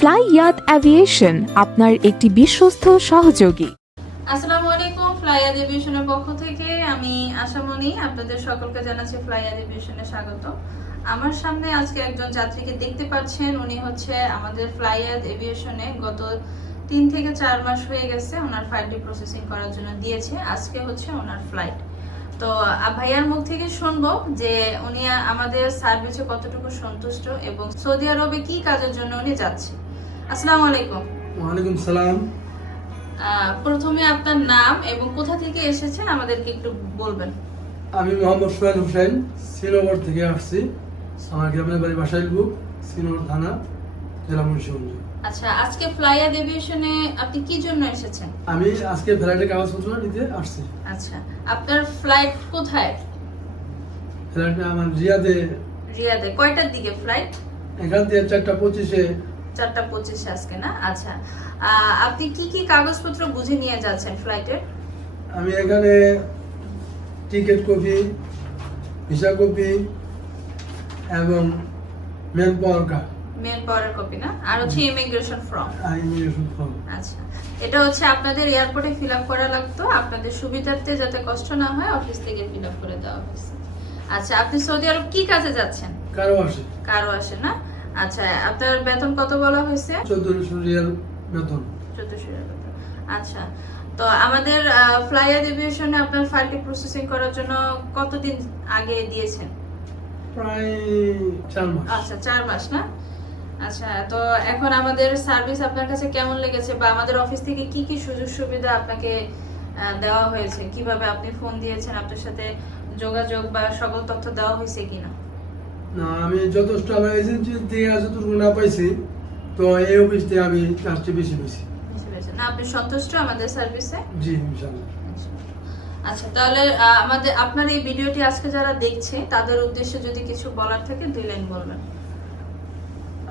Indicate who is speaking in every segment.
Speaker 1: Fly ইয়াত aviation আপনার একটি বিশ্বস্ত সহযোগী।
Speaker 2: আসসালামু আলাইকুম, ফ্লাই এভিয়েশনের পক্ষ থেকে। আমি আশামণি আপনাদের সকলকে জানাচ্ছি ফ্লাই অ্যাভিয়েশনে স্বাগত। আমার সামনে আজকে একজন যাত্রীকে দেখতে পাচ্ছেন। উনি হচ্ছে আমাদের ফ্লাই এভিয়েশনে গত তিন থেকে চার মাস হয়ে গেছে ওনার ফ্লাইটটি প্রসেসিং করার জন্য দিয়েছে। আজকে হচ্ছে ওনার ফ্লাইট তো ভাইয়ার মুখ থেকে শুনব যে উনি আমাদের সার্ভিসে কতটুকু সন্তুষ্ট এবং সৌদি আরবে কি কাজের জন্য উনি যাচ্ছে। আসসালামু আলাইকুম।
Speaker 3: ওয়ালাইকুম সালাম।
Speaker 2: প্রথমে আপনার নাম এবং কোথা থেকে এসেছেন আমাদেরকে একটু বলবেন।
Speaker 3: আমি মোহাম্মদ সোহেল হোসেন শ্রীনগর থেকে আসছি। আমার গ্রামের বাড়ি বাসাইলবুক শ্রীনগর থানা জেলা মুন্সিগঞ্জ।
Speaker 2: আচ্ছা আজকে ফ্লাইয়ার এভিয়েশনে আপনি কি জন্য এসেছেন?
Speaker 3: আমি আজকে ফ্লাইটের কাগজপত্র নিতে আসছি।
Speaker 2: আচ্ছা আপনার ফ্লাইট কোথায়?
Speaker 3: ফ্লাইটে আমার রিয়াদে।
Speaker 2: রিয়াদে কয়টার দিকে ফ্লাইট?
Speaker 3: এখান থেকে চারটা পঁচিশে
Speaker 2: চারটা পঁচিশে আজকে না? আচ্ছা। আপনি কি কি কাগজপত্র বুঝে নিয়ে যাচ্ছেন ফ্লাইটের
Speaker 3: আমি এখানে টিকিট কপি ভিসা কপি এবং ম্যান পাওয়ার কার্ড
Speaker 2: মেল পাওয়ারের কপি না? আর হচ্ছে ইমিগ্রেশন ফর্ম
Speaker 3: ইমিগ্রেশন ফর্ম
Speaker 2: আচ্ছা। এটা হচ্ছে আপনাদের এয়ারপোর্টে ফিল আপ করা লাগতো। আপনাদের সুবিধার্থে যাতে কষ্ট না হয় অফিস থেকে ফিল আপ করে দেওয়া হয়েছে। আচ্ছা আপনি সৌদি আরব কি কাজে যাচ্ছেন?
Speaker 3: কারও আসে
Speaker 2: কারও আসে না? আচ্ছা আপনার বেতন কত বলা হয়েছে?
Speaker 3: চোদ্দশো রিয়াল বেতন।
Speaker 2: চোদ্দশো বেতন। আচ্ছা তো আমাদের ফ্লাইয়ার এভিয়েশনে আপনার ফাইলটি প্রসেসিং করার জন্য কতদিন আগে দিয়েছেন?
Speaker 3: প্রায় চার মাস।
Speaker 2: আচ্ছা চার মাস না? আচ্ছা তো এখন আমাদের সার্ভিস আপনার কাছে কেমন লেগেছে বা আমাদের অফিস থেকে কি কি সুযোগ সুবিধা আপনাকে দেওয়া হয়েছে? কীভাবে আপনি ফোন দিয়েছেন? আপনার সাথে যোগাযোগ বা সকল তথ্য দেওয়া হয়েছে কিনা?
Speaker 3: না আমি যথেষ্ট আমার এজেন্সি থেকে যতটুকু না পাইছি তো এই অফিস থেকে আমি তার চেয়ে বেশি
Speaker 2: না আপনি সন্তুষ্ট আমাদের সার্ভিসে
Speaker 3: জি ইনশাল্লাহ
Speaker 2: আচ্ছা তাহলে আমাদের আপনার এই ভিডিওটি আজকে যারা দেখছে তাদের উদ্দেশ্যে যদি কিছু বলার থাকে দুই লাইন বলবেন।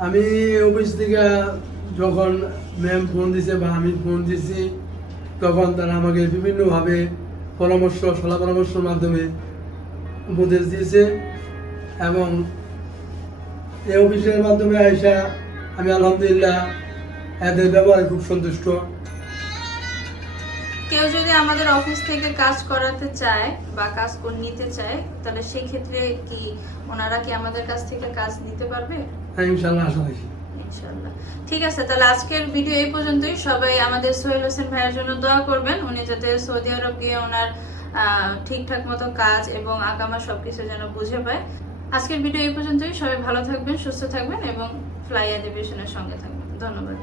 Speaker 3: আমি অফিস থেকে যখন ম্যাম ফোন দিছে বা আমি ফোন দিছি তখন তারা আমাকে বিভিন্নভাবে পরামর্শ সলা পরামর্শের মাধ্যমে উপদেশ দিয়েছে। এবং এই অফিসের মাধ্যমে আইসা আমি আলহামদুলিল্লাহ এদের ব্যবহারে খুব সন্তুষ্ট।
Speaker 2: কেউ যদি আমাদের অফিস থেকে কাজ করাতে চায় বা কাজ করে নিতে চায় তাহলে সেই ক্ষেত্রে কি ওনারা কি আমাদের কাছ থেকে কাজ নিতে পারবে?
Speaker 3: হ্যাঁ ইনশাল্লাহ আশা রাখি।
Speaker 2: ইনশাআল্লাহ। ঠিক আছে তাহলে আজকের ভিডিও এই পর্যন্তই। সবাই আমাদের সোহেল হোসেন ভাইয়ের জন্য দোয়া করবেন। উনি যাতে সৌদি আরব গিয়ে ওনার ঠিকঠাক মতো কাজ এবং আগামা সবকিছু যেন বুঝে পায়। আজকের ভিডিও এই পর্যন্তই। সবাই ভালো থাকবেন, সুস্থ থাকবেন এবং ফ্লাই এডিভিশনের সঙ্গে থাকবেন। ধন্যবাদ।